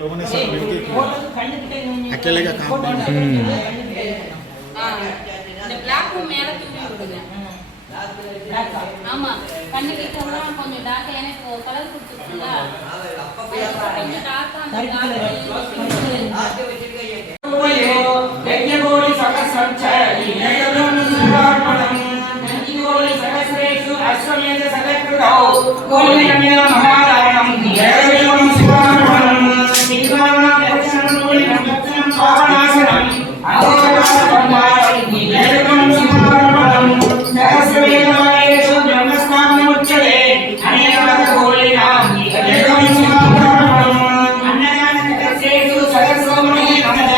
लोगों ने सब मिलके अकेले का काम இந்த பிளாக் மேல தூக்கி விடுங்க. ஆமா கண்ணுக்கிட்ட கொஞ்சம் டார்க்கா எனக்கு கலர் கொடுத்துருக்கீங்களா கொஞ்சம் டார்க்கா அந்த यज्ञगोरी सकसंचरी नयनं सुवर्णं नंदिगोरी सकसरेषु अश्वमेध सककृतौ गोलिकन्या महादारणं यज्ञगोरी सुवर्णं सिद्धानां दक्षिणं गोलिकं दक्षिणं पावनासनं अहोरात्रं यज्ञगोरी सुवर्णं सहस्रवेदवायेषु ब्रह्मस्थानमुच्यते अनेकाः गोलिनां यज्ञगोरी सुवर्णं अन्नदानकर्षेषु सहस्रमणि नमः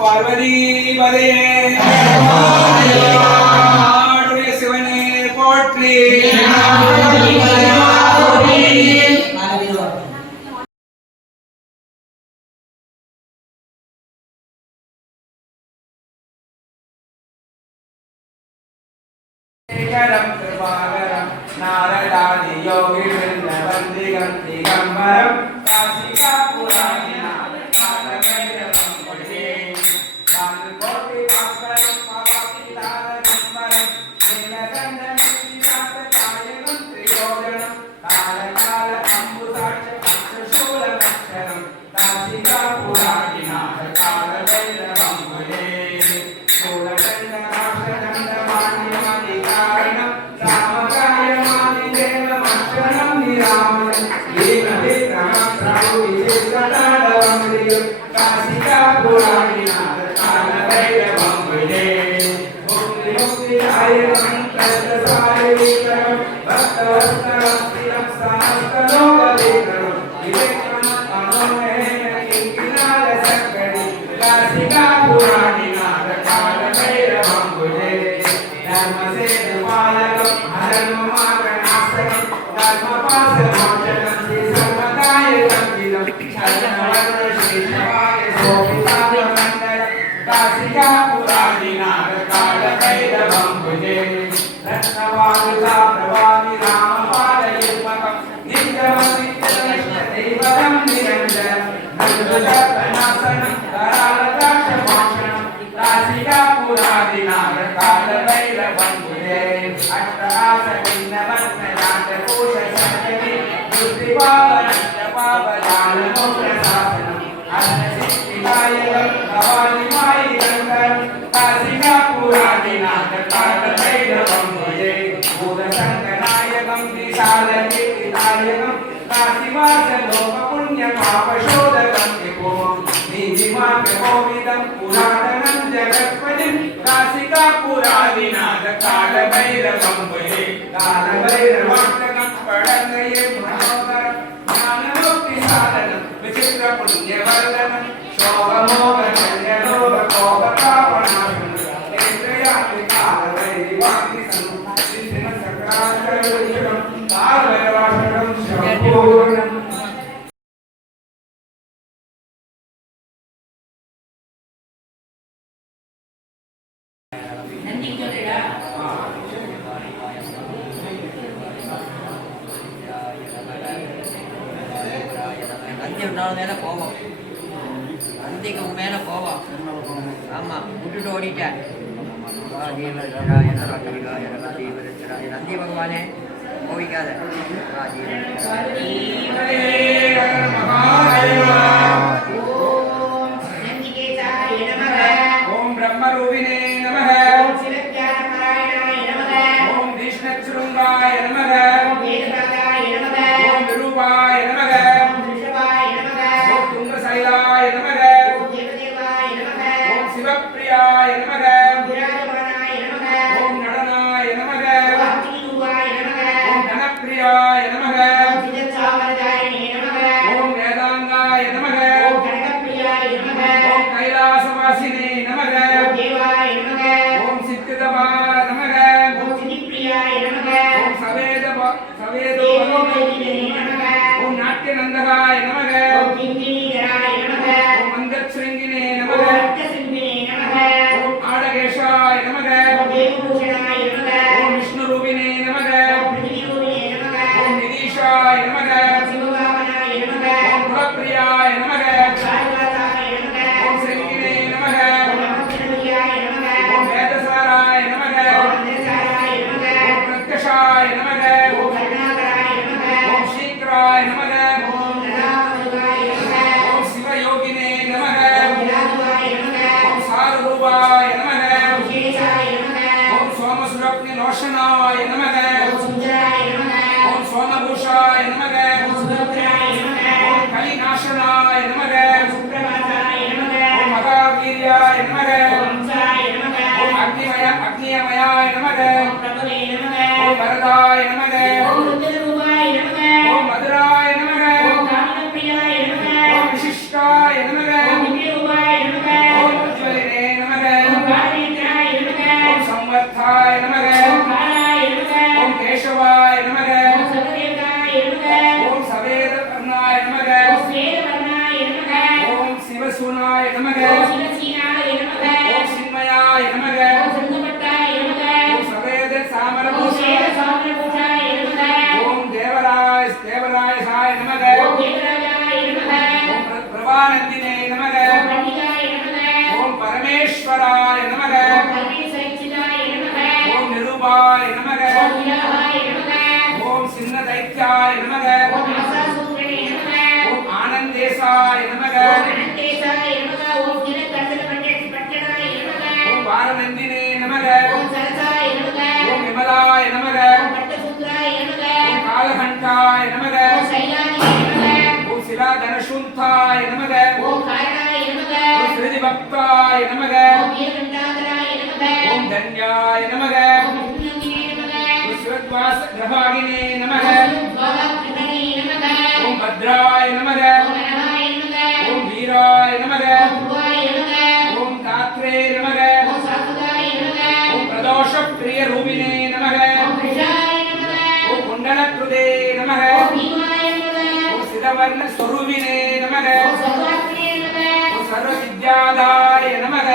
पार्वती बदे शिवने पोट्री नारदादि योगी वृंदवंदिगं दिगंबरं काशिका पुराणी மேல போவோம் அந்திக்கு மேல போவோம் ஆமா விட்டுட்டு ஓடிட்டேன் நந்தி பகவானே கோவிக்காத ஓம் பிரம்மரூபிணே நமः ஓம் விஷ்ணுச்சுருங்காய நமः ஓம் விரூபாய நமः शिवप्रियाय नमः ओम नडनाय नमः ओम धनप्रियाय नमः ओम वेदांगाय नमः ओम कैलासवासिने सवेदो ओम नाट्यनंदकाय नमः ओम मंगलश्रृंगिने नमः ओम आडगेशाय नमः ओम विष्णुरूपिणे नमः ओम निधीशाय नमः ओम गुणप्रियाय नमः ओम श्रृंगिने नमः ओम वेदसाराय नमः ओम प्रत्यक्षाय नमः ओम शीघ्राय नमः ओम शिवयोगिने नमः ओम सारूपाय नमः ओम सोमसुरग्नि लोचनाय नमः ओम सोमभूषाय नमः ओम कलिनाशनाय नमः ओम महावीर्याय नमः ओम अग्निमयाय नमः ओम वरदाय नमः ओम मधुराय नमः ओम विशिष्टाय नमः ओम उज्ज्वलिने नमः ओम संवर्धाय नमः ओम केशवाय नमः ओम सवेदवर्णाय नमः ओम शिवसूनाय नमः ओम चिन्मयाय नमः ओम सवेद सामरभूषाय ओम देवराय नमः ओम प्रभानंदिने नमः ओम परमेश्वराय नमः ओम निरूपाय नमः ओम सिन्नदैत्याय नमः ओम आनंदेशाय नमः ओम वारनंदिने नमः ओम विमलाय नमः ओम कालघंटाय नमः ओम शिलाधनशुंठाय नमः ओम श्रीभक्ताय नमः ओम धन्याय नमः ओम शिवद्वास ग्रहागिने नमः ओम भद्राय नमः ओम वीराय नमः ओम दात्रे नमः ओम प्रदोष प्रिय रूपिणे नमः ओम कुंडलकृते नमः ओम सिद्धवर्ण स्वरूपिणे नमः ओम सर्वविद्यादाय नमः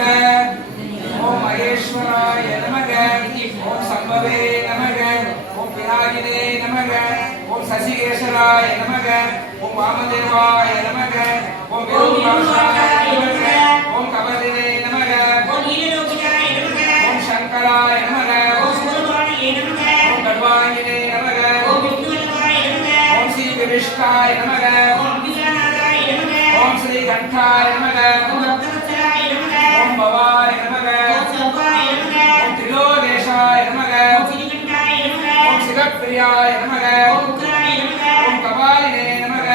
ओम महेश्वराय नमः ओम संभवे नमः ओम पिनाकिने नमः ओम शशिकेशराय नमः ओम वामदेवाय नमः ओम विरूपाक्षाय नमः ओम कमलिने नमः ओम शंकराय नमः ओम गढ़वागिने नमः ओम श्री विविष्टाय नमः ओम श्री घंटाय नमः ओम भवाय नमः ओम त्रिलोकेशाय नमः ओम शिवप्रियाय नमः ओम कपालिने नमः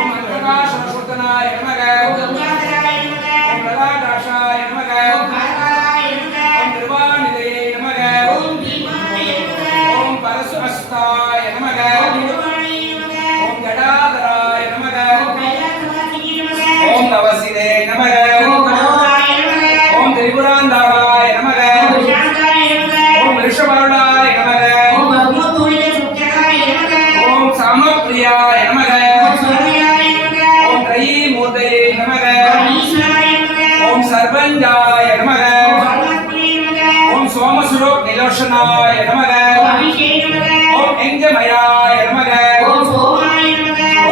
ओम प्रकाशशुद्धनाय नमः ओम ललाटाशाय नमः ओम निर्वाणिदये नमः ओम परशुहस्ताय नमः ओम जटाधराय नमः ओम नवसिने नमः ओम त्रिपुरांधकाय नमः ओम ऋषभारूढ़ाय नमः ओम सामप्रियाय नमः ओम त्रयीमूर्तये नमः ओम सर्वंजाय नमः ओम सोमसुरो निलोचनाय नमः ओम इंजमयाय नमः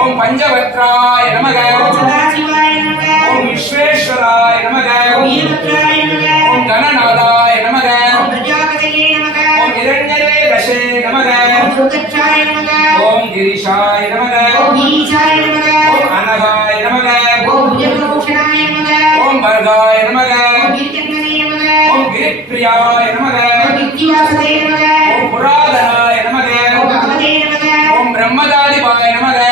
ओम पंचवक्त्राय नमः ओम विश्वेश्वराय नमः ओम गणनादाय नमः ओम हिरण्यरे दशे नमः ओम गिरीशाय नमः ओम अनघाय नमः ओम वर्गाय नमः ओम गिरिप्रियाय नमः ओम पुराधनाय नमः ओम ब्रह्मदादिवाय नमः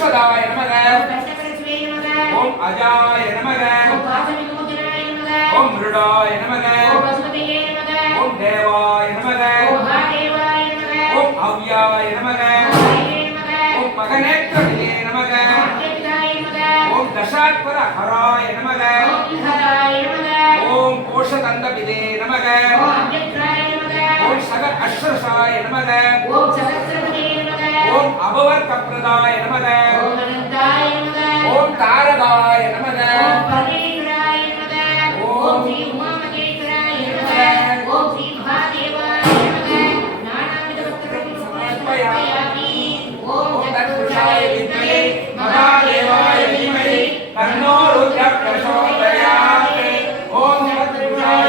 அஸ்வதாய நமக ஓம் அஜாய நமக ஓம் மிருடாய நமக ஓம் தேவாய நமக ஓம் அவ்யாய நமக ஓம் மகனேத்ரவியே நமக ஓம் தசாத்வர ஹராய நமக ஓம் கோஷதந்தவிதே நமக ஓம் சக அஸ்வசாய நமக ஓம் அபவர்த்தப்ரதாய நமக ஓம் தாரகாய நமக ஓம் ஸ்ரீ உமாமகேஸ்வராய நமக ஓம் ஸ்ரீ மகாதேவாய நமக நானாவித பக்தரும் சமர்ப்பயாமி ஓம் தத்புருஷாய வித்மஹே மகாதேவாய தீமஹி தன்னோ ருத்ரः பிரச்சோதயாத் ஓம் தத்புருஷாய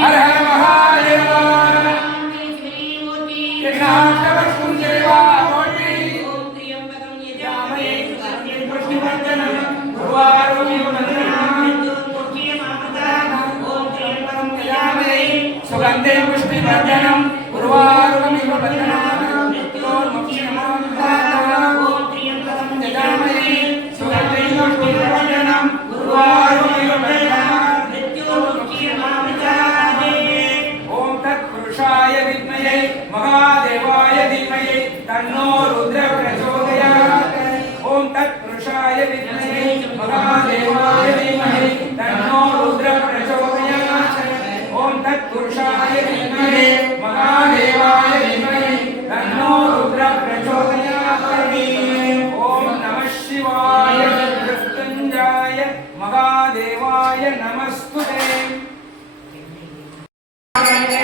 ஹர ஹர மகாதேவ நாட்டவஸ்தும் தேவா கோட்டி ஓம் த்ரியம்பகம் யஜாமஹே சுகந்திம் புஷ்டிவர்தனம் உர்வாருகமிவ வந்தனம் ஓம் த்ரியம்பகம் யஜாமஹே சுகந்திம் புஷ்டிவர்தனம் உர்வாருகமிவ வந்தனம் நித்யோர்முக்தியமாம்தானம் ஓம் த்ரியம்பகம் யஜாமஹே சுகந்திம் புஷ்டிவர்தனம் உர்வாருகமிவ வந்தனம் நித்யோர்முக்தியமாம்தானம் ஓம் தத்புருஷாய வித்மஹே மகாதேவாய தீமஹி தன்னோ ருத்ரः பிரச்சோதயாத் ஓம் தத்புருஷாய வித்மஹே மகாதேவாய தீமஹி தன்னோ ருத்ரः பிரச்சோதயாத் ஓம் தத்புருஷாய வித்மஹே மகாதேவாய தீமஹி தன்னோ ருத்ரः பிரச்சோதயாத் ஓம் நமः சிவாய மிருத்யுஞ்சயாய மகாதேவாய நமஸ்துதே Thank you.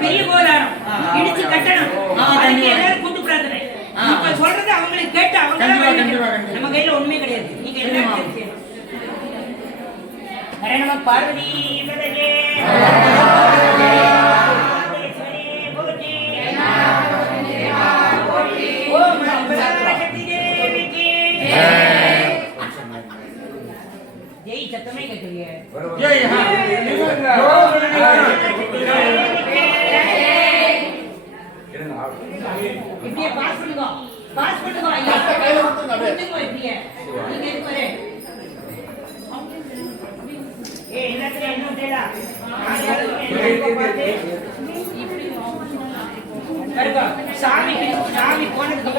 பெரிய போராட்டம் இடிச்சு கட்டணும் கூட்டு பிரார்த்தனை இப்ப சொல்றது அவங்களுக்கு கேட்டு அவங்க நம்ம கையில ஒண்ணுமே கிடையாது. நீங்க எல்லாம் நம பார்வதி ஜெய் சத்தமே கேட்கலையே. இப்படியே பாஸ் பண்ணுங்க, பாஸ் பண்ணுங்க. ஐயா இப்படியே நீங்க எதுக்கு வரேன் கேளா சாமி போனதுக்கு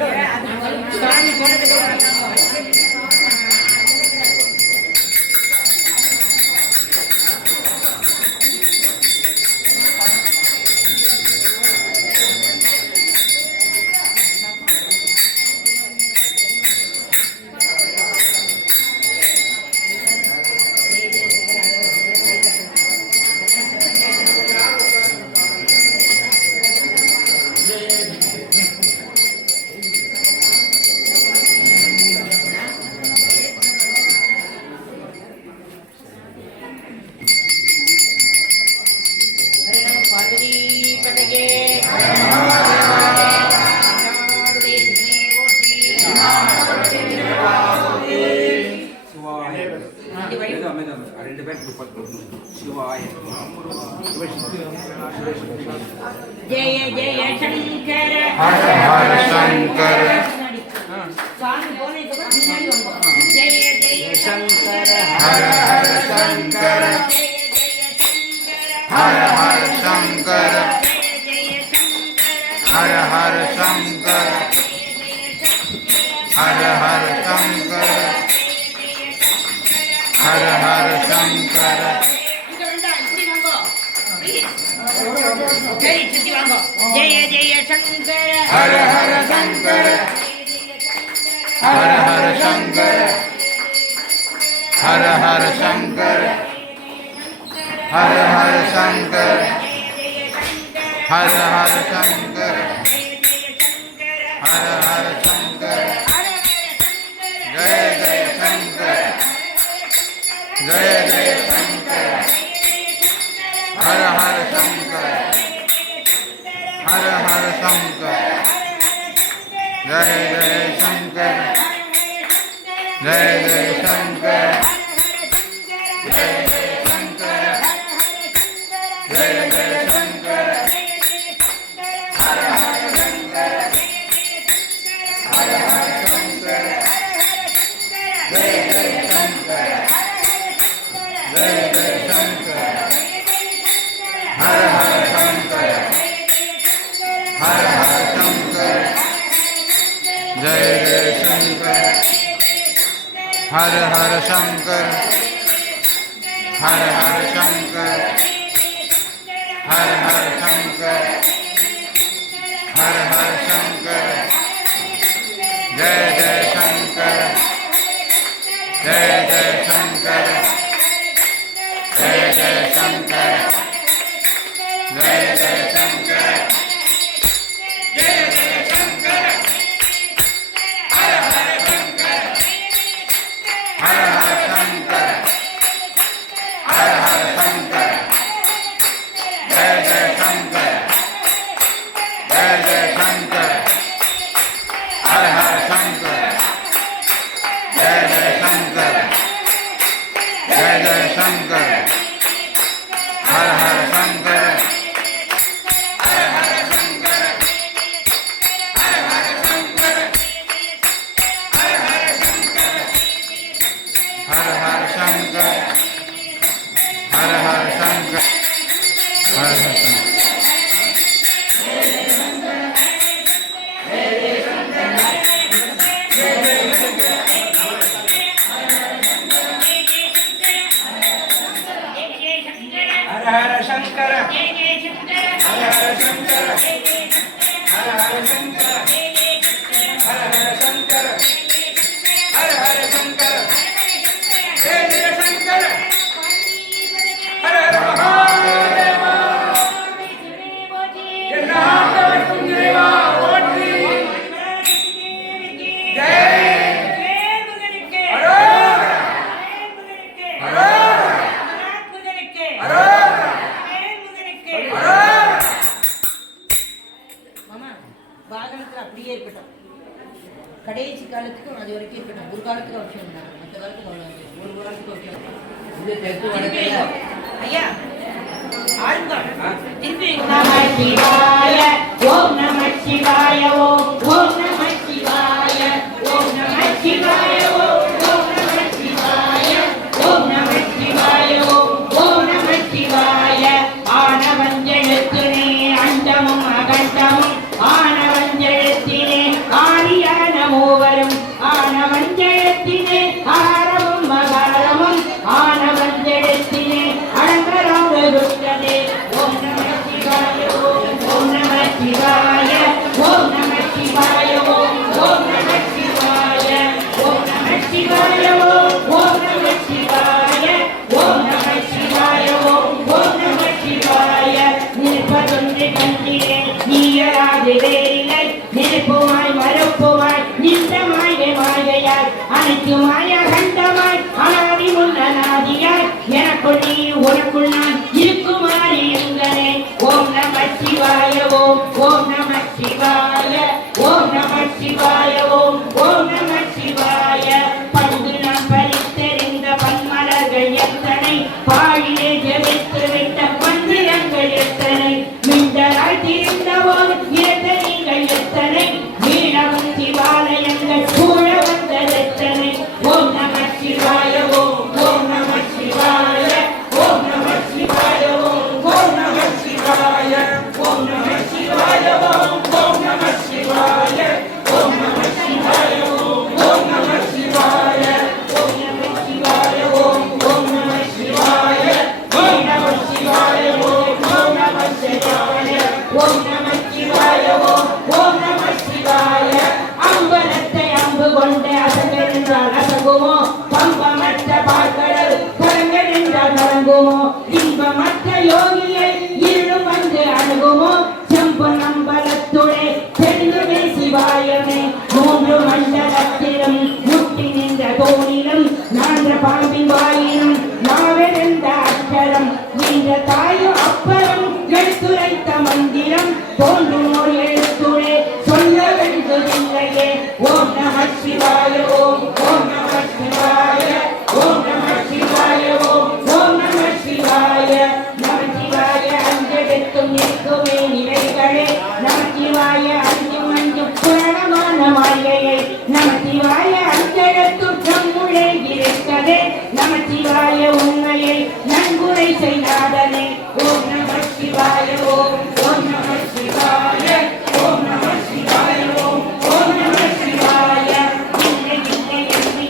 जय जय शंकर हर हर शंकर स्वामी बोले तो बिनारी होगा जय जय शंकर हर हर शंकर हर हर शंकर हर हर शंकर हर हर शंकर हर हर शंकर जय चिति वांगो जय जय शंकर हर हर शंकर हर हर शंकर हर हर शंकर हर हर शंकर हर हर शंकर हर हर शंकर जय जय शंकर जय जय शंकर हर हर शंकर हर हर शंकर जय जय शंकर जय जय शंकर जय जय शंकर जय जय शंकर हर हर शंकर हर हर शंकर जय जय शंकर जय जय शंकर हर हर शंकर हर हर शंकर जय जय शंकर हर हर शंकर हर हर शंकर हर हर शंकर हर हर शंकर जय जय शंकर जय जय शंकर जय जय शंकर जय जय शंकर जय जय शंकर हर हर शंकर हर हर शंकर हर हर शंकर जय जय शंकर जय जय शंकर हर हर शंकर जय जय शंकर जय जय शंकर हर हर शंकर हर हर शंकर हर हर शंकर हर हर शंकर हर हर शंकर हर हर शंकर हर हर शंकर हर हर शंकर हर हर शंकर हर हर शंकर हर हर शंकर हर हर शंकर जय जय शंकर हर हर महादेव जय नाम देवा ओटी जय அப்படியே இருக்கட்டும் கடைசி காலத்துக்கும் அது வரைக்கும் இருக்கட்டும் ஒரு காலத்துக்கு அவசியம் இல்லை மற்ற காலத்துக்கு அவ்வளோ ஒரு காலத்துக்கு அவசியம் ஐயா ஆளுங்க திருப்பி நம சிவாய ஓம் நம சிவாய ஓம் நம சிவாய ஓம் நம சிவாய ஓம் நம சிவாய ஓம் நம சிவாய ஓம் நம சிவாய எனக்குள் நீ உனக்குள் நான் இருக்குமாறு எங்களே. ஓம் நம சிவாய ஓம் ஓம் நம சிவாய ஓம் நம சிவாய ஓம் ஓம் நம சிவாய. பண்டு நாம் பறித்தெறிந்த பன்மலர்கள் எத்தனை, பாழிலே ஜெபித்து விட்ட மந்திரங்கள் எத்தனை, மிண்டராய் திரிந்தவோர் எத்தனைகள் எத்தனை, மீனவும் சிவாலயங்கள் சூழ வந்ததெத்தனை. ஓம் நம சிவாய ஓம் ஓம் நம சிவாய ஓம் நம சிவாய ஓம் ஓம் நம சிவாய ஓம் நம சிவாய ஓம் ஓம் நம சிவாய ஓம் நம சிவாய ஓம் ஓம் நம சிவாய ஓம் நம சிவாய ஓம் ஓம் நம சிவாய ஓம் நம சிவாய ஓம் ஓம் நம சிவாய ஓம் நம சிவாய ஓம் ஓம் நம சிவாய. அம்பலத்தை அம்பு கொண்டு அசங்கள் என்றால் அசங்குமோ, பம்பமற்ற பார்க்கடல் கரங்கள் என்றால் கலங்குமோ, இன்பமற்ற யோகியை இருளும் வந்து அணுகுமோ, செம்பு நம்பலத்துளே செல்லுமே சிவாயமே. மூன்று மண்டலத்திலும் முட்டி நின்ற தோணிலும் நான்ற பாம்பின் வாயிலும் நாவெழுந்த அச்சரம் நின்ற தாயும் அப்பறம் எழுத்துரைத்த மந்திரம் தோன்றுமோர் எழுத்துளே சொல்ல வேண்டுதில்லையே. ஓம் நம சிவாய ஓம் ஓம் நம சிவாய ஓம் நம சிவாய ஓம் ஓம் நம சிவாய. நம சிவாய அஞ்செடுத்தும் நிற்குமே நிலைகளே, நம சிவாய அஞ்சும் அஞ்சும் புரணமான மாயையை, நம சிவாய அஞ்செடுத்தும் நம்முளே இருக்கதே, நம சிவாய உண்மையை நன்குரை செய்யாதனே. ஓம் நம சிவாய ஓம் ஓம் நம சிவாய ஓம் நம சிவாய ஓம் ஓம் நம சிவாய. இல்லை இல்லை என்று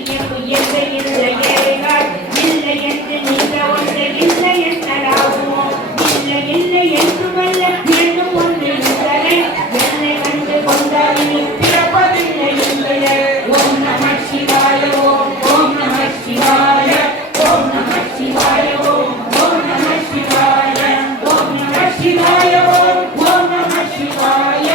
இல்லை இல்லை ஏழைகள் இல்லை என்று நின்ற ஒன்று இல்லை என்றாகுமோ, இல்லை இல்லை என்று வல்ல மீண்டும் ஒன்று நின்றனை என்னை கண்டு கொண்டறிவு பிறப்பதில்லை என்பதே. ஓம் நம சிவாய ஓம் ஓம் நம சிவாய ஓம் நம சிவாய ஓம் ஓம் நம சிவாய ஓம் நம சிவாய ஓம் ஓம் நம சிவாய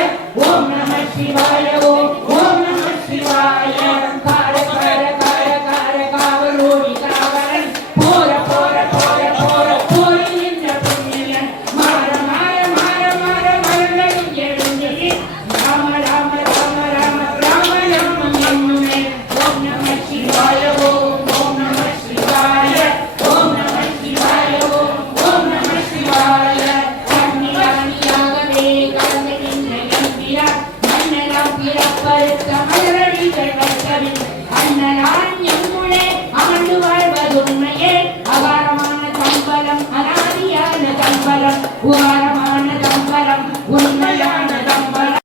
ஓம் நம சிவாய ஓம் ஓம் நம சிவாய. கார கார கார கார காவலோடி காவலன் போர போர போர போர போரி நின்ற புண்ணியன் மாற மாற மாற மாற மரணம் எழுந்தது ராம ராம ராம ராம ராம ராமம் என்னுமே. ஓம் நம சிவாய ஓம் ஓம் நம சிவாய ஓம் நம சிவாய ஓம் ஓம் நம சிவாய. கண்ணியாகவே கலந்து நின்ற எம்பிரான் மன்னலாம் பிறப்பறுத்த மலரடிகள் வந்தவின் அண்ணனான் எம்முளே அமர்ந்து வாழ்வதுண்மையே. அகாரமான தம்பலம் அனாதியான தம்பலம் உகாரமான தம்பலம் உண்மையான தம்பலம்.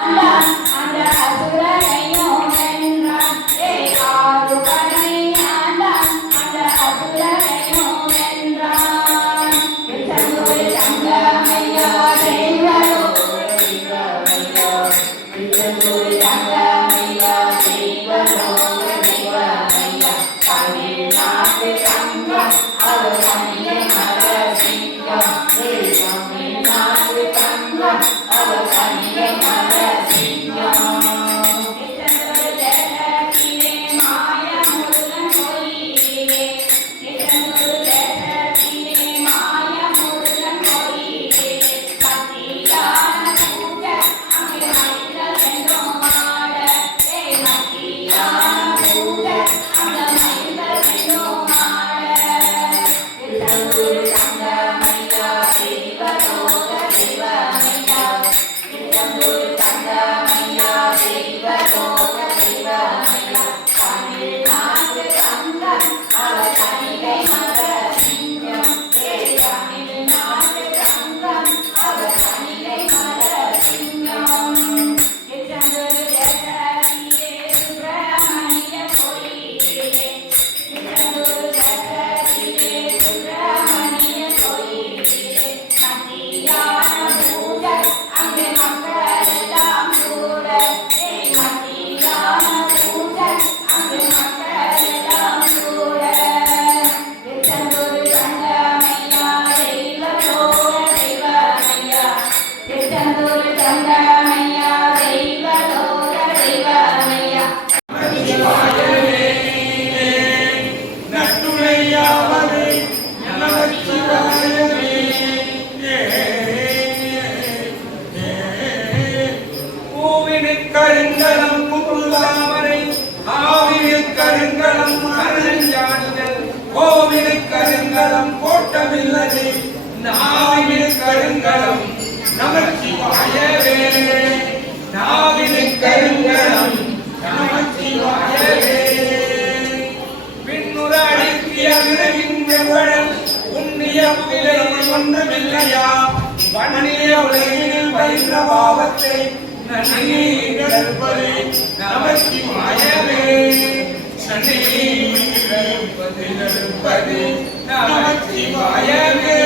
அந்த அசுரனையும் வென்றான் ஆறுபடை ஆண்டான், அந்த அசுரனையும் வென்றான். தங்கமையா தெய்வலோ தங்கமையா தெய்வலோ தெய்வமையா தமிழ்நாட்டு தங்கம் அவர் தனியை மரசிங்கம். தமிழ்நாட்டு தங்கம் அவர் தனியை மரசிங்கம். மாய முருகன் கோயிலே மாய முருகன் கோயிலே பக்தியான பூஜை அங்கே மயிலர் என்றும் ஆட. பக்தியான பூஜை அங்க மயிலர் என்றும் ஆட. தங்கமையா தெய்வலோக தெய்வமையா தங்கமையா தெய்வலோக தெய்வமையா தமிழ்நாட்டு தங்கம் அவர் தனிகை மர கருஞ்சாடுதல் கோவிலை கருங்கலம் கோட்டமில்லது நாவினை கருங்கலம் நமச்சிவாயவே நாவினை கருங்கலம் நமச்சிவாயவே பின்னுற அடக்கிய விரைகின்றவள் உன்னிய பிழை ஒன்றுமில்லையா வன்னிய உலகில் பயின்ற பாவத்தை நன்னிப்பது நமச்சிவாயவே நன்னிப்பது நமச்சிவாயவே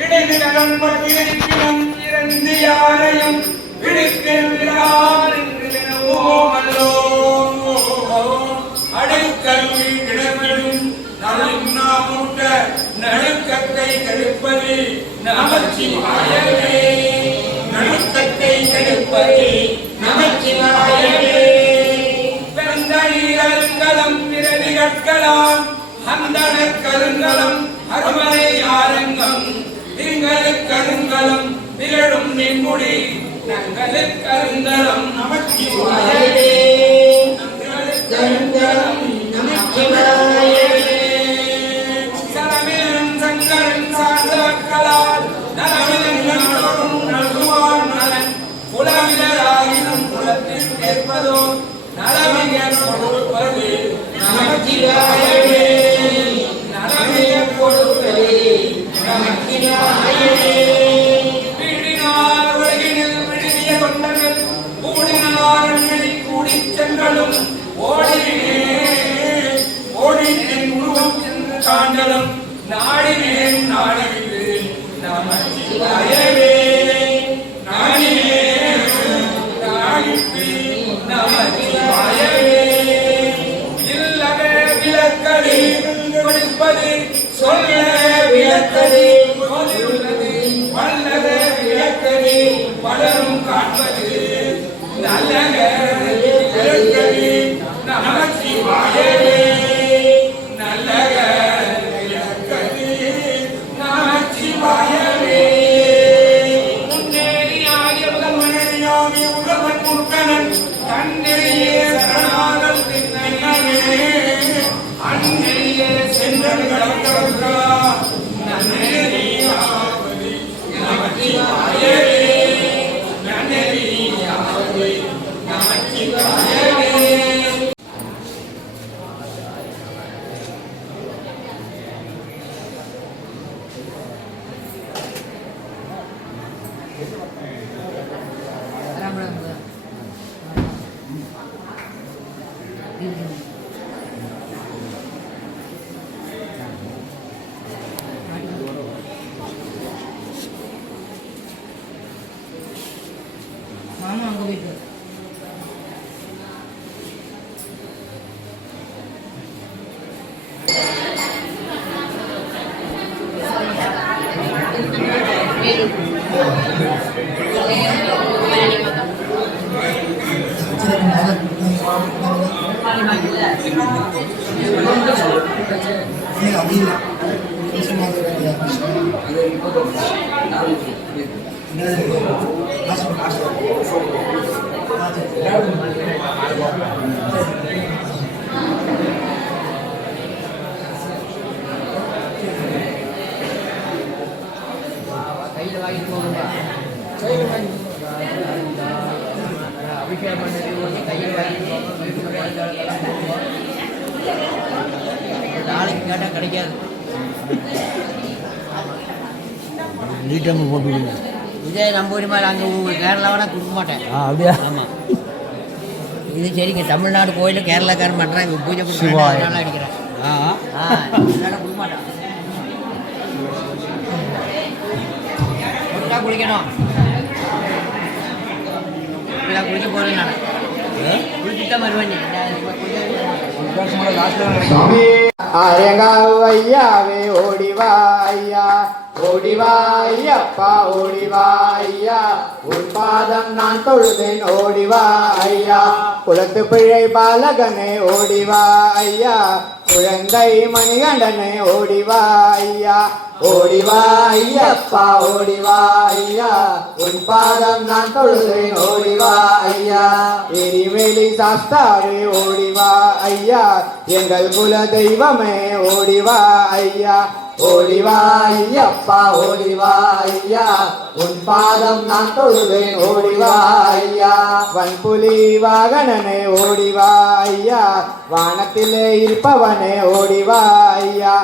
இடைநிலம் பட்டிருக்கிறம் இறந்து யாரையும் விடுக்கின்றார் என்று வினவோமல்லோ அடைக்கல்வி கிடமிடும் நலுண்ணாமூட்ட நடுக்கத்தை கெடுப்பது நமச்சிவாயவே நடுக்கத்தை கெடுப்பது நமச்சிவாயவே பிறந்த நீரங்கலம் பிறவி கற்கலாம் அந்தன கருங்கலம் அருமறை ஆரங்கம் திங்களுக்கு திகழும் நின்முடி நங்களுக்கு கருங்கலம் நமச்சிவாயவே கருங்கலம் நமச்சிவாயவே சரமிலும் சங்கரன் சார்ந்தவர்களால் நலமிலும் நல்குவான் நலன் புலவிலராயினும் புலத்தில் கேட்பதோ நலமிக கொடுப்பது நமச்சிவாயவே நலமிக கொடுப்பது நமச்சிவாயவே வீடினார் உலகினில் விழுதிய கொண்டர்கள் கூடினார் கூடிச் சென்றலும் ஓடினேன் உருவம் என்று தாண்டலும் நாடினேன் நாடிவிடு நமச்சிவாயவே நாடினேன் நாடிவிடு நமச்சிவாயவே இல்லக விளக்கடி கொடுப்பது சொல்ல விளக்கடி உள்ளது வல்லக விளக்கடி பலரும் காண்பது நல்லக விளக்கடி நமச்சிவாயவே நல்லக விளக்கடி நமச்சிவாயவே முன்னேறியாகிய முதல்வனையாகிய முதல்வன் முற்கனன் தன்னெறியே சரணாகல் பின்னே அந்நெறியே சென்றவர்களா நன்னெறியாவது நமச்சிவாயவே நன்னெறியாவது நமச்சிவாயவே மாமா அங்க போயிட்டு கையில் வாங்கிட்டு போகணும்பா அபிஷேகம் பண்ணி கையில் வாங்கிட்டு போகணும் நாளைக்கு கேட்டால் கிடைக்காது நீட்டாக போட்டு இதே நம்ம ஊர் மாதிரி அங்கே கேரளாவனா கொடுக்க மாட்டேன் அப்படியா ஆமாம் இது சரிங்க தமிழ்நாடு கோயிலில் கேரளாக்காரன் பண்ணுறாங்க பூஜை சிவாய. பண்ணுறாங்க அடிக்கிறேன் கொடுக்க மாட்டேன் ஒருக்கா குளிக்கணும் இப்படிலாம் குளிக்க போகிறேன் நான் குளிச்சுதான் வருவேன் அரங்காவையாவே ஓடிவாயா ஓடிவா ஐயப்பா ஓடிவா ஐயா உன் பாதம் நான் தொழுதேன் ஓடிவா ஐயா குலத்து பிழை பாலகனே ஓடிவா ஐயா குழந்தை மணிகண்டனே ஓடிவா ஐயா ஓடிவா ஐயப்பா ஓடிவா ஐயா உன் பாதம் நான் தொழுதேன் ஓடிவா ஐயா எரிவேலி சாஸ்தாவே ஓடிவா ஐயா எங்கள் குல தெய்வமே ஓடிவா ஐயா ஓடிவா ஐயப்பா ஓடிவா ஐயா உன் பாதம் நான் தொழுவேன் ஓடிவா ஐயா வன்புலி வாகனனே ஓடிவா ஐயா வானத்திலே இருப்பவனே ஓடிவா ஐயா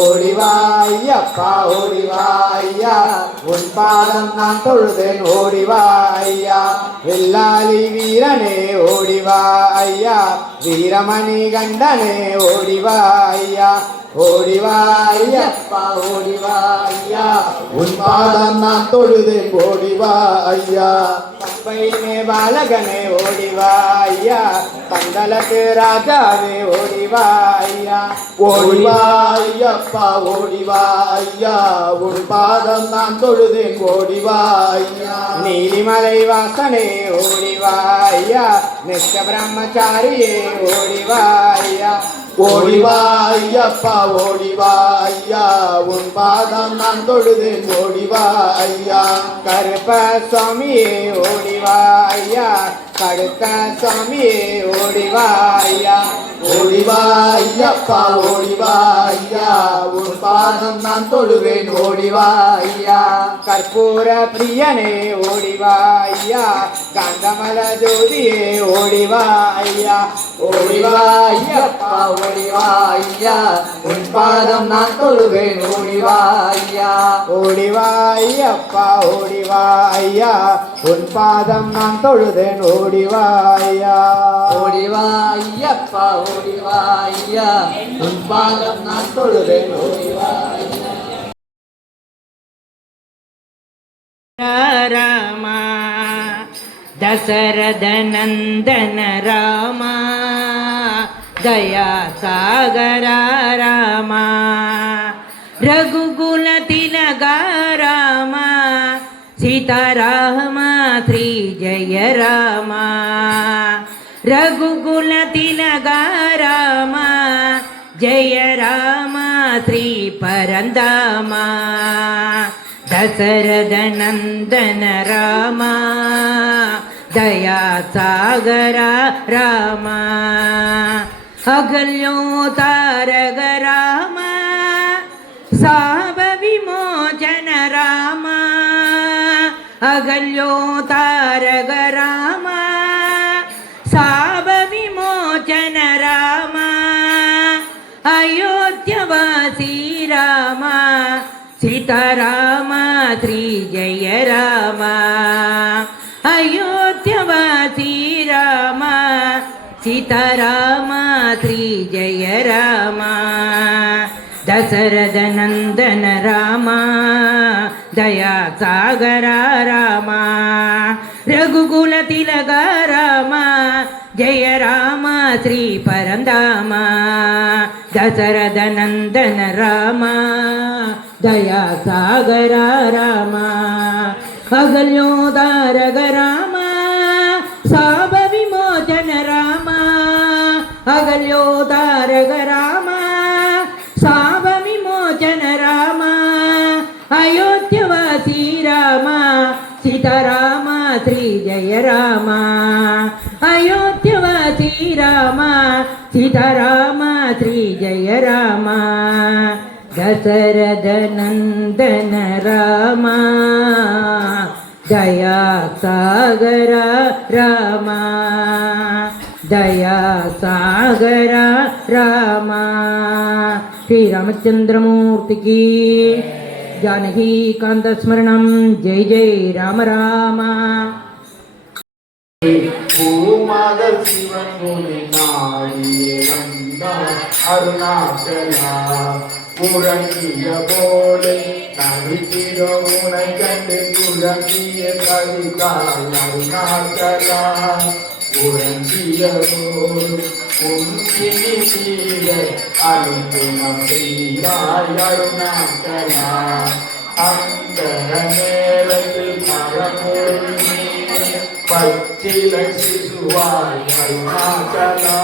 ஓடிவா ஐயப்பா ஓடிவா ஐயா உன் பாதம் நான் தொழுதேன் ஓடிவா ஐயா வெள்ளாளி வீரனே ஓடிவா ஐயா வீரமணி கண்டனே ஓடிவா ஐயா ஓடிவா ஐயப்பா ஓடிவா ஐயா உன் பாதம் நான் தொழுதேன் ஓடிவா ஐயா பம்பையினே பாலகனே ஓடிவா ஐயா பந்தலத்து ராஜாவே ஓடிவா ஐயா ஓடிவா ஐயப்பா ஓடிவா ஐயா உன் பாதம் நான் தொழுதேன் ஓடிவா ஐயா நீலிமலை வாசனே ஓடிவா ஐயா நிஷ்ட பிரம்மச்சாரியே ஓடிவா ஐயா ஓடிவா ஐயப்பா ஓடிவா ஐயா உன் பாதம் நான் தொழுதேன் ஓடிவா ஐயா கருப்ப சுவாமியே ஓடிவா ஐயா கடுத்த சுவாமியே ஓடிவா ஐயா ஓடிவா ஐயப்பா ஓடிவா ஐயா உன் பாதம் நான் தொழுவேன் ஓடிவா ஐயா கற்பூர பிரியனே ஓடிவா ஐயா கந்தமல ஜோதியே ஓடிவா ஐயா ஓடிவா ஐயப்பா ஓடிவா ஐயா உன் பாதம் நான் தொழுவேன் ஓடிவா ஐயா ஓடிவா ஐயப்பா ஓடிவா ஐயா உன் பாதம் நான் தொழுதேன் ஓடிவா ஐயா ஓடிவா ஐயப்பா ஓடிவா ஐயா உன் பாதம் நான் தொழுதேன் ஓடிவா ஐயா ராமா தசரத நந்தன ராமா दया सागर रामा रघुकुल तिलका रामा सीताराम श्री जय रामा रघुकुल तिलका रामा जय राम श्री परंदामा दशरथ नंदन रामा दया सागर रामा अगल्यो तारक राम साप विमोचन राम अगल्यो तारक राम साप विमोचन राम अयोध्यवासी राम सीताराम श्री जय राम अयोध्यवासी राम सीताराम श्री जय राम दशरथ नंदन राम दया सागर राम रघुकुल तिलक राम जय राम श्री परंदाम दशरथ नंदन राम दया सागर राम अगल्यो तारक राम साप विमोचन राम अगल्यो तारक राम साप विमोचन राम अयोध्यवासी राम सीताराम श्री जय राम अयोध्यवासी राम सीताराम श्री जय राम दशरथ नंदन राम दया सागर राम दया सागर राम श्री रामचंद्रमूर्ति की जानकी कांत स्मरणम जय जय राम राम பூமாதர் சிவன் முனி நாடியே வந்தார் அருணாச்சலா உறங்கிய போலே நடித்திரோ உனை கண்டு குழம்பிய கவிதாய் அருணாச்சலா உறங்கிய போது உன்னினி சீர அழிந்து நம்பியாய் அருணாச்சலா அந்த நேரத்தில் மரமுள் பச்சிலை சிசுவாய் அருணாச்சலா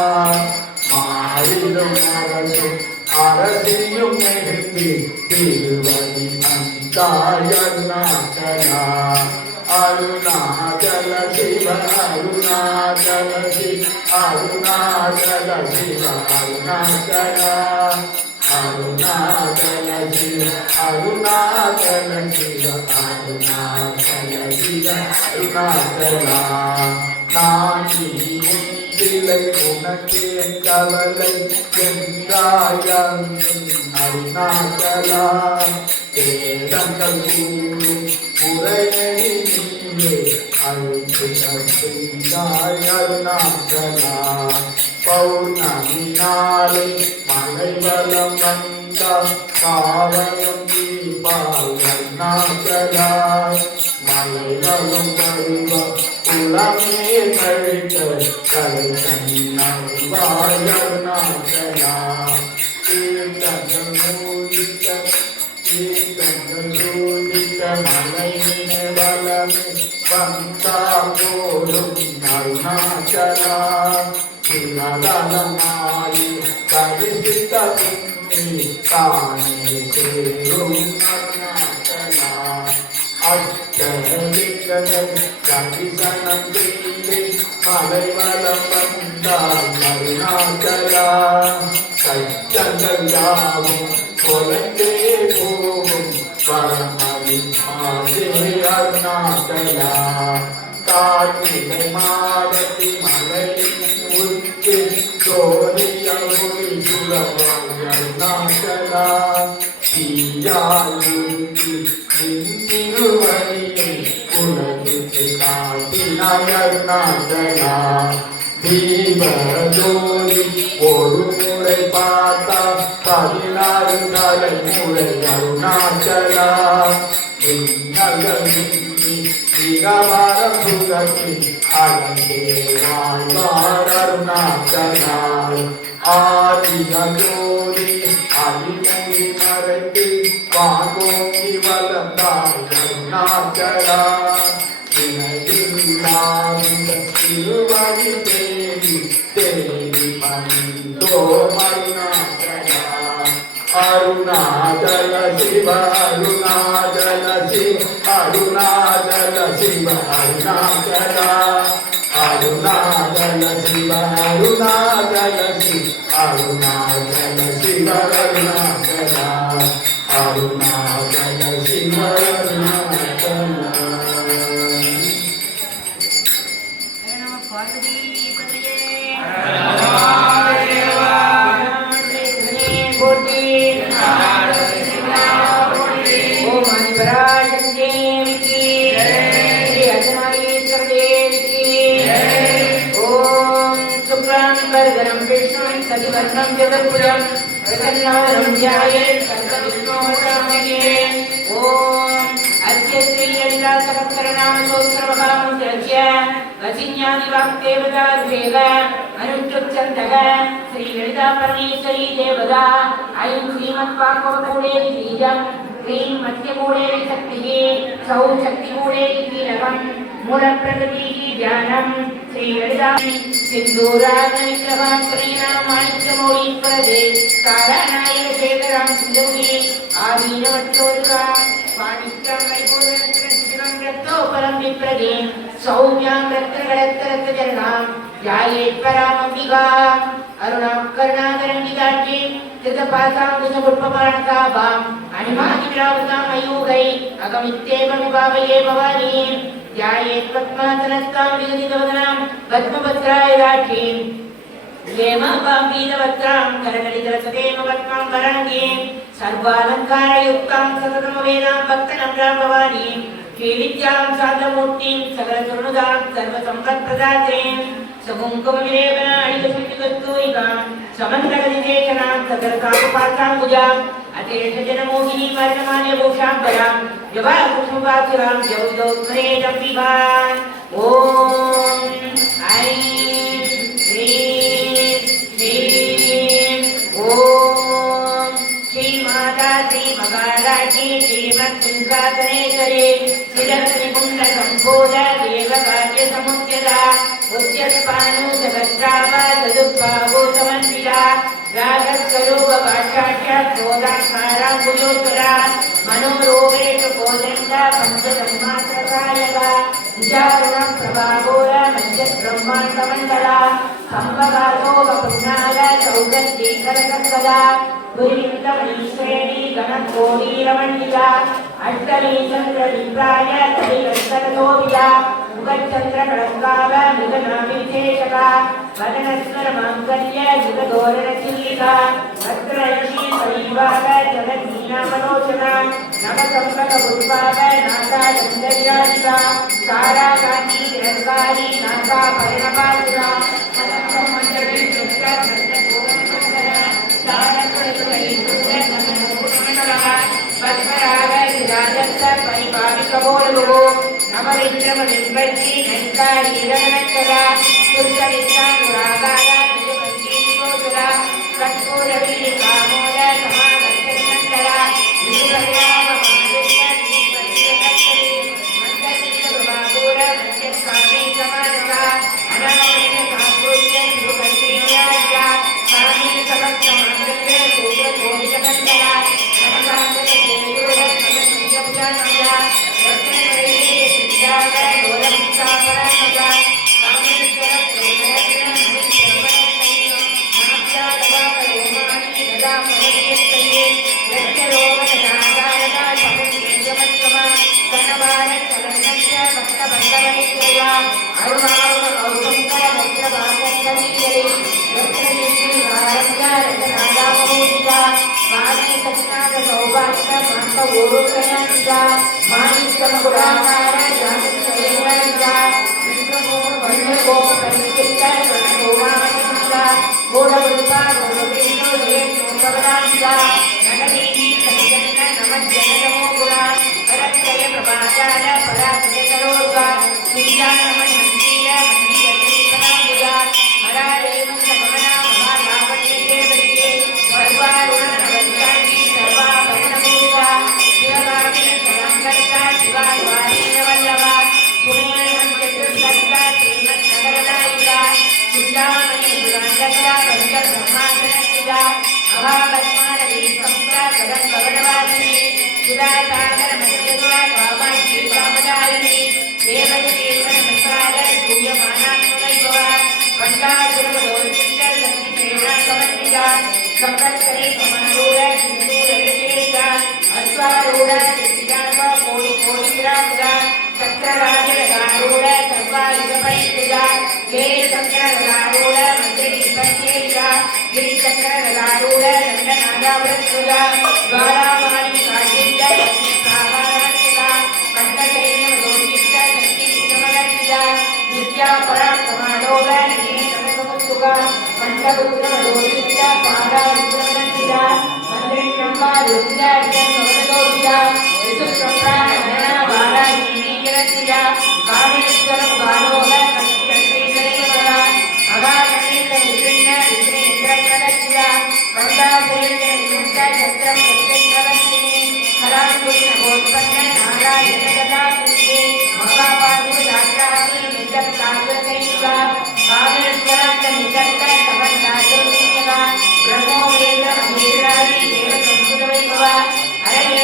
மாறிடும் அரசும் அரசியும் நெருங்கி திருவடி அந்தாய் அருணாச்சலா அருணாச்சல சிவ அருணாச்சல சிவ அருணாச்சல சிவ அருணாச்சலா அருணாச்சல சிவ அருணாச்சல சிவ அருணாச்சல சிவ அருணாச்சலா நான் சிலை உனக்கு கவலை என்றாயம் அருணாச்சலா வேதங்கள் கூறும் முறையே அழுத்தாய் அருணாச்சலா பௌர்ணமி நாளை மலை வலம் வந்தால் பாவனம் தீபால் அருணாச்சலா மலை வலம் வருவ குளமே கழித்த கலை கண்ணாய் அருணாச்சலா தீர்த்தங்கள் மூடித்த தீர்த்தங்கள் சூடித்த மலை வலமே வந்தா போலும் அருணாச்சலா சிவதலமாயி கரிசித்த புண்ணி தானே சேரும் அருணாச்சலா அஷ்டலிங்கங்கள் கரிசனம் செய்து மலை வலம் வந்தால் அருணாச்சலா கஷ்டங்கள் யாவும் கொலைந்தே போகும் பரமதி மாதே அருணாச்சலா கார்த்திகை மாதத்தி மலையின் உச்சி ஜோதிய ஒளி சுடவாய் அருணாச்சலா தீயாயுத்தி திருவடியை உலகுக்கு காட்டினாய் அருணாச்சலா தீபஜோதி ஒரு முறை பார்த்தா 16 தலைமுறை அருணாச்சலா விகவாரம் சுகத்தி அழகே வாழ்வார் அருணாச்சலா ஆதிக ஜோதி அடிமொழி மறைத்து வாங்கோங்கி வளர்ந்தாய் அருணாச்சலா திருவடி தேவி தேவி பணிந்தோ அருணாச்சலா அருணாச்சல சிவ அருணாச்சல சிவ அருணாச்சல சிவ அருணாச்சலா அருணாச்சல சிவ அருணாச்சல சிவ அருணாச்சல சிவ அருணாச்சலா அருணாச்சல சிவ அருணாச்சலா सदिवर्णं जगत्पुरं प्रसन्नावरं ध्यायेत् सर्वविघ्नोपशान्तये ॐ अद्य श्रीललितासहस्रनामस्तोत्रमहामन्त्रस्य वसिन्यादिवाक्देवतारूपेण अनुष्ठुप्छन्दः श्रीललितापरमेश्वरी देवता अयं श्रीमद्वाक्पवकूलेति बीजं ह्रीं मध्यकूलेति शक्तिः सौः शक्तिकूलेति कीलकम् मूलप्रकृतिः ध्यानं श्रीललिता सिन्दूरागणविग्रहां श्रीरामाणिक्यमौळीश्वरदे तारानायकशेखरां सिन्धुवी आदीनवच्चोरुकां पाणिक्यं वैपूर्णशिवं रक्तोपरं विप्रदे सौम्यां रक्तगणत्तरक्तचरणां ध्यायेत्परामम्बिकाम् अरुणां करुणाकरण्डिताक्षीं कृतपासां कुसपुष्पबाणकाभाम् अणिमादिविलावतां मयूगै अगमित्येव विभावये भवानीं ध्यायेत् पद्मासनस्तां विगदितवदनां पद्मभद्राय राक्षीं हेमापाम्बीजवक्त्रां करकलितरसदेव पद्मां वराङ्गीं सर्वालङ्कारयुक्तां सततमवेदां भक्तनम्रां भवानीं श्रीविद्यां साधमूर्तिं सकलसुहृदां सर्वसम्पत्प्रदात्रीं सकुङ्कुमविलेपनाडिकसंयुगस्तूयिकां समन्तगदिशेषणां सकलकामपात्राम्बुजां अतेषजनमोहिनीं वर्णमाल्यभूषाम्बरां जवाकुसुमपासुरां जौदोत्तरेदम्बिकान् ॐ ऐं श्रीं ॐ श्रीमाता श्रीमहाकाली महाराजी श्रीमत्सिंहासनेश्वरी श्रीलक्ष्मीकुण्डसम्भूत देवकार्यसमुद्यता उद्यत्पानु जगत्राव तदुत्पावो समन्विता रागस्वरूपभाषाख्योदात्माराम्बुजोत्तरा मनोरूपेषु कोदण्ड पञ्चतन्मात्रकायका निजागुणं प्रभावोर मध्यब्रह्माण्डमण्डला सम्भगातोपपुण्णाल सौगन्धीकरकङ्कदा दुर्विन्दमणीश्रेणी गणकोटीरमण्डिता अष्टमीचन्द्रविप्राय कलिकर्कटोभिया मुखचन्द्रकळङ्काव मृगनाभिषेचका वदनस्वरमाङ्गल्य युगधोरणचिल्लिका वस्त्रलक्ष्मी परिवार जगद्दीनामलोचना नवसम्पकपुष्पाव नासादन्दर्यादिका ताराकान्ति तिरस्कारी नासाभरणपासुरा मदम्बमण्डले पद्मराग विराजस्त परिपालिकबोलुगो नवरिन्द्रमनिर्वज्जी नैकारीरगणकरा पुरुषविश्रानुरागाय निजपञ्चीयोजुरा कर्पूरवीलिकामोद समागच्छन्नन्तरा विशुभयाममादित्य श्रीपतिरकर्तरी मन्दतीरप्रभापूर मध्यस्वामी समानता अनावरण साम्पूज्य शिवकर्त्रीयाजा स्वामी समस्तमाङ्गल्य सूत्रकोटिकमण्डला नमकान्तकेयूर समन्वितपुराणया दक्षिणवैरे सिद्धाय गोलमुक्तापरामया कामेश्वर प्रेमरत्न मणिश्रवणस्तये नाभ्यादवापरोमाणि ददामरवियस्तये यज्ञरोगनादायका समन्वितमत्तमा कनवारचलनस्य भक्तबन्धवनित्रया अरुणारुणकौतुङ्कर वस्त्रभागस्तनीयरे दक्षिणेश्वरीवारस्य रचनादामभूषिता सौभाग्य माता ओरुकयानिजा मानिकमगुणाकार जातकयनिजा विष्णुगोप वन्यगोप परिचित्त गणगोमानिजा गोडवल्पा गोडविष्णु जयेशोपवरानिजा नगरीति सज्जन्न नमज्जनमो गुणा परत्रय प्रभाचार पराकृतरोगा विद्यानमन्तीय मन्दिरपरामुजा हरारेव समना महाभावन्यते वरिये सर्वारुण नवज्ञानी सर्वाभरणभूषा शिवगामी शरणकर्ता शिवाद्वारीनवल्लभा सुमेरमञ्चतुर्दत्ता श्रीमन्नगरनायिका चिन्तामणि दुरान्तकरा पञ्चब्रह्माण्डनस्थिता अभावत्मानवीसंप्रा कदम्बवनवासिनी सुधासागरमध्यगुणा कामाक्षी कामदायिनी देवजीवनमसार सूयमानात्मवैभवा पण्डासुरवदोर्चित्त लक्ष्मीप्रेरणासमन्विता संवत्सरे समारूढ सिन्दूरविशेषा अश्वारूढ चित्तिजात्वा कोटिकोटिग्रामुदा चक्रराजरथारूढ सर्वायुधपरिष्कृता हे चक्ररथारूढ मन्त्रिणीपञ्चेरिका गिरिचक्ररथारूढ दण्डनादावृत्कृता ज्वालामाणि काठिन्य लक्ष्मीसागारवर्तिका कण्ठसैन्यवदोर्चित्त शक्तिपीठमलर्पिता नित्यापराक्रमाडोग निकेतनसमुत्सुका मण्डपुत्रवदोर्चित्त पादाविक्रमनन्दिता मन्त्रिण्यम्बा रुद्रार्जन्मवदोर्चिता ऋतुप्रप्राणगणना वाराहीनीकिरन्दिता कामेश्वरं गालोग कष्टिकष्टेन्द्रैवतरा अगाधनेन्द्रनिकृण्य विष्णेन्द्रप्रदर्शिता कण्डासुरेन्द्रनियुक्ता छत्रं प्रत्यङ्गवर्तिनी हराङ्कुलिनगोत्पन्न नारायणगदाकृष्णे महापादुदात्राणि निजप्राकृतैका कामेश्वरान्तनिजक्त समन्नातुर्नियमा ब्रह्मो वेद महेश्वरादि देवसंस्कृतवैभवा हरणे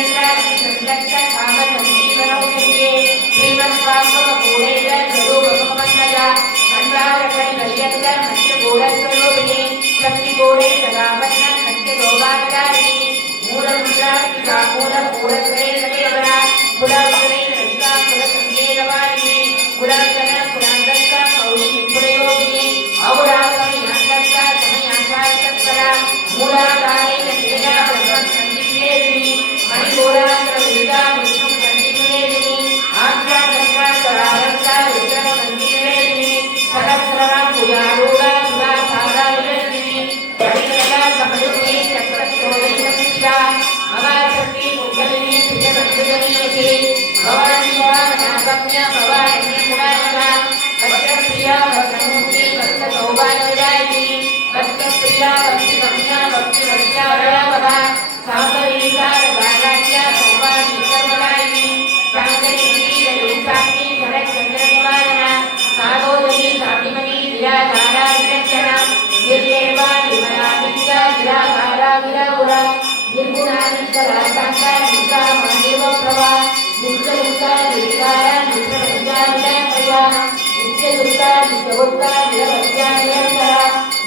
नित्ययुक्ता नित्यभुक्ता निरवध्या निरन्तरा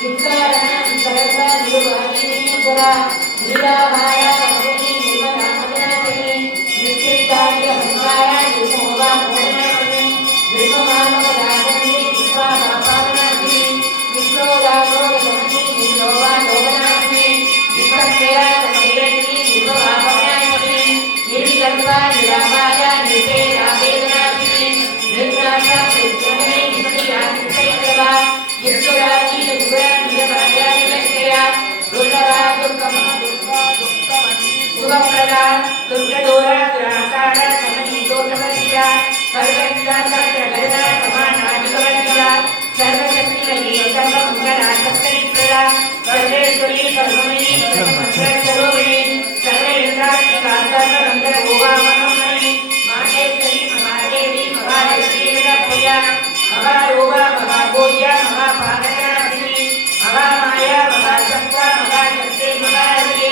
निष्कारणा निष्कलङ्का निरुपाधिनीश्वरा निराभाया भगवती निर्मलामनाथिनी निश्चिताय हंसाय निर्मोहा मोहनाथिनी निर्ममानवदागनी विश्वादापादनाथिनी विश्वोदागोदगमनी निर्लोभा लोभनाथिनी विश्वक्रिया समयेति निर्मवापनाथिनी निर्विकल्पा निरामाया निर्भेदा वेदनाथिनी निर्नाशा निर्जने निष्क्रिया यशोराजी दुर्गा निरमाया निलक्षया दुर्लभा दुर्गमा दुर्गा सुभप्रदा दुर्गदोरा दुरासारा समनी दोषमतिरा सर्वज्ञा सर्वगणना समानाधिकवन्दिता सर्वशक्तिमयी सर्वमङ्गला सत्करिप्रदा सर्वेश्वरी सर्वमयी सर्वमङ्गलस्वरूपिणी सर्वेन्द्रात्मिका सर्वमङ्गलभोगामनोमयी माहेश्वरी महादेवी महालक्ष्मी विदप्रिया महारूपा महाभोज्या महापादनाशिनी महामाया महाशक्ता महाशक्ति महारये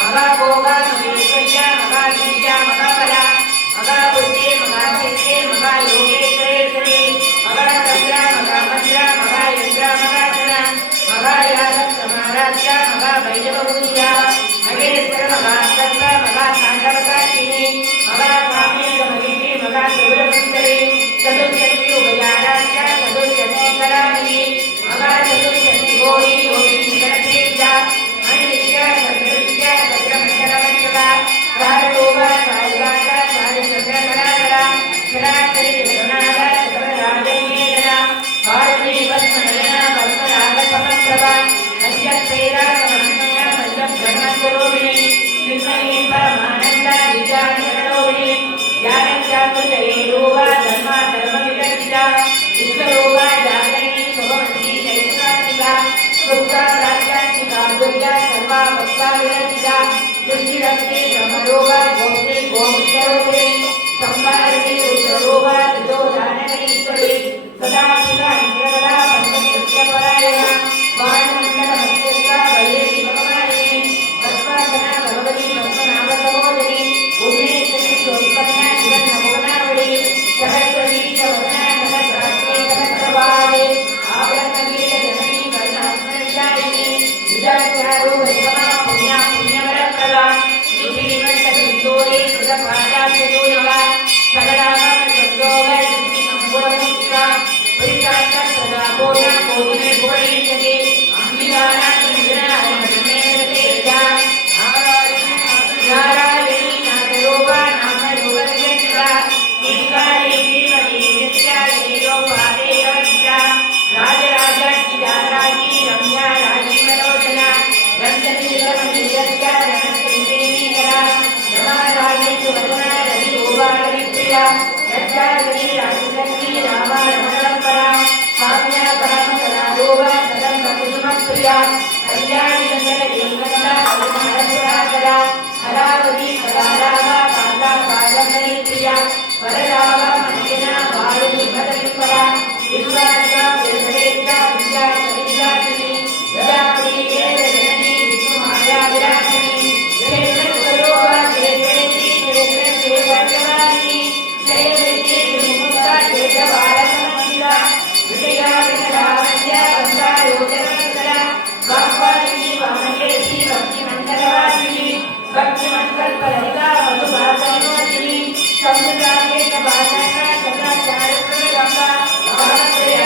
महाभोगा महेश्वर्या महाविद्या महाबला महाबुद्धि महाशक्ति महायोगेश्वरेश्वरी महातंत्रा महामंत्रा महायंत्रा महासना महायागत महाराजा महाभैरवपूज्या महेश्वर महासत्ता महातांडवकाशिनी महाकामेन्द्र महिषी महात्रिपुरसुंदरी चतुर्शक्ति उभयाराध्या चतुर्शक्ति करामिनी महाचतुर्शक्ति गौरी योगिनी गणेशा अनित्या सर्वविद्या सर्वमंगलमंगला कारलोभा सायवासा सायचंद्रकलाकला शराक्षरी जगन्नाथा सकलराजन्येतना भारती पद्मनयना पद्मरागसमप्रभा नश्यत्रेरा समन्वया नश्यब्रह्मस्वरूपिणी कृष्णनी परमानन्दा विद्यानिकरोहिणी ज्ञानचातुर्ये रूपा धर्मा धर्मविदर्शिता विश्वरूपा जागरणी शुभमती चैत्रात्मिका सुप्ता प्राज्ञात्मिका दुर्गा सर्वा भक्ता विदर्शिता सृष्टिरक्षे ब्रह्मरूपा गोप्त्री गोमुखरूपिणी संवारिणी रुद्ररूपा त्रिदोधानकरीश्वरी सदाशिवा इंद्रकला पंचकृत्यपरायणा वाणमण्डलमध्यस्था वैदेवी भगवानिनी भस्मासना भगवती पद्मनाभसहोदरी भुवनेश्वरी स्वरूपज्ञा शिवन्नमोनावळी सहस्रवी सवदना सहस्राक्षे सहस्रपाणे आवृतवीर जननी कर्णात्मविदायिनी विद्याचारो वैभवा पुण्या पुण्यवरप्रदा श्रीमन्तविन्दोरे कृतपादाक्षतोनवा सकलानां संयोग सिद्धि सम्पूर्णमुक्ता परिचारिता सदा पूर्णा भोजने पूर्णेष्यति अंबिकानां निद्राय मधुमेधतेजा नारायणी नाथरूपा नामरूपनिर्मिता निष्काले श्रीमती नित्याये योपादेयवनिता राजराजाक्षिदाराकी रम्या राजीवलोचना रञ्जनीरमणीयस्या रणकृष्णेनीकरा रमाराजेशुवदना रविरूपारविप्रिया रक्षाकरी राजशक्ति रामा रमणपरा काम्या परामकलारूपा कदम्बकुसुमप्रिया कल्याणीनन्दनदेवकला करुणारसुराकरा हरावती कलारामा कान्ता कादम्बरीप्रिया वरदावा मण्डिना वारुणी भद्रविपरा विश्वासका विरसवेद्या विद्याचरित्रासिनी प्रजापति वेदजननी विष्णुमाया विरासिनी क्षेत्रस्वरूपा क्षेत्रेत्री क्षेत्रक्षेत्रवारिणी जयवृत्ति विमुक्ता क्षेत्रवारसमन्विता विजया विनरावस्या वंशारोचनकरा वाक्वादिनी वामकेशी भक्तिमण्डलवासिनी भक्तिमण्डलपरिता मधुभासनिवासिनी संस्कृताकेशभाषणा सदाचारप्रदगंगा भारतया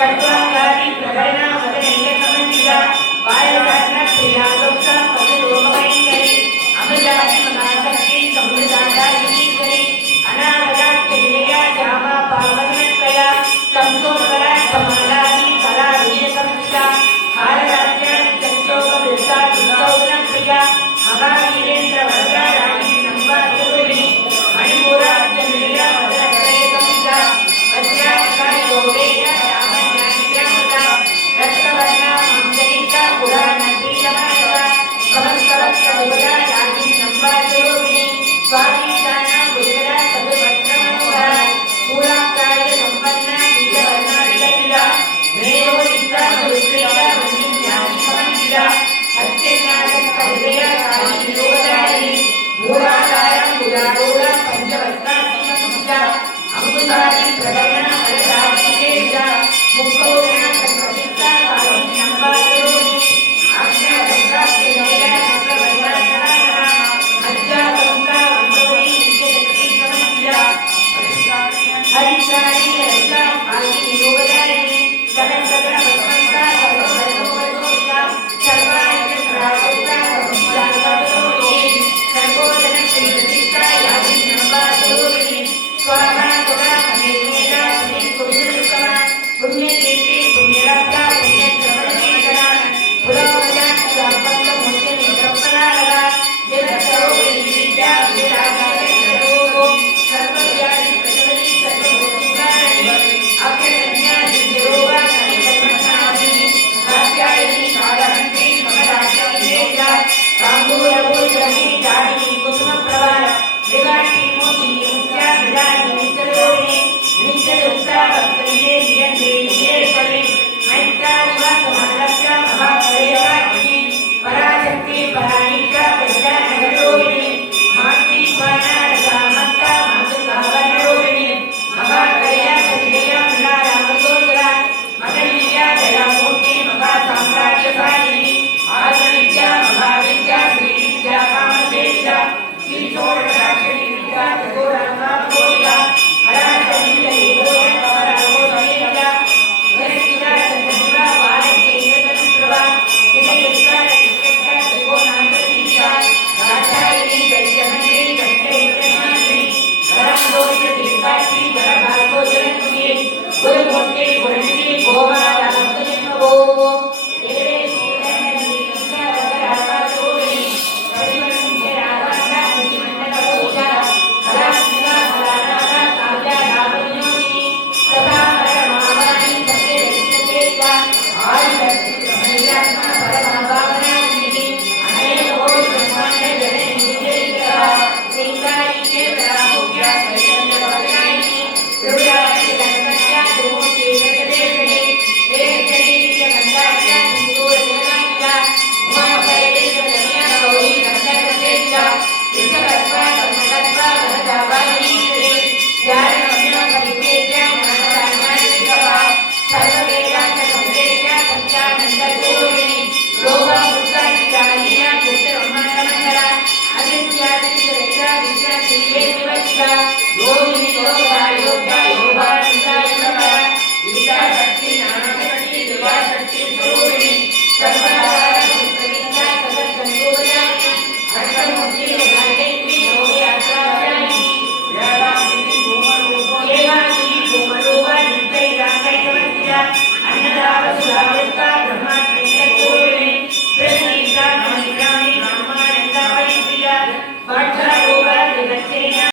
கட்வாங்காரி பிரகடனா